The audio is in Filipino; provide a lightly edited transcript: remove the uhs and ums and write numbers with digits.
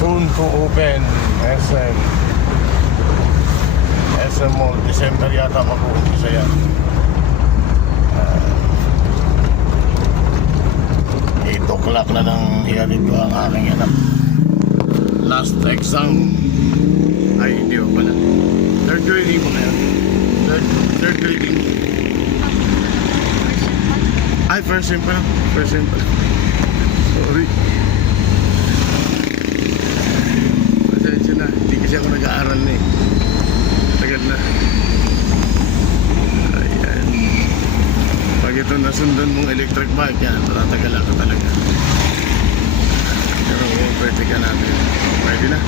Soon to open SM. SM Mall. December yata mag-uumpisa yan. 8 o'clock na nang hiyarin ko ang aking anak. Last exam. Ay, hindi ko pala. Third grading mo na yan. Third grading. Ay, first sem pala. First sem pala. Sorry. Pasensya na. Hindi kasi ako nag-aaral na eh. Tagal na. Ayan. Pag ito nasundan mong electric bike, yan, matatagal ako talaga. Pero pwede ka natin. Pwede na.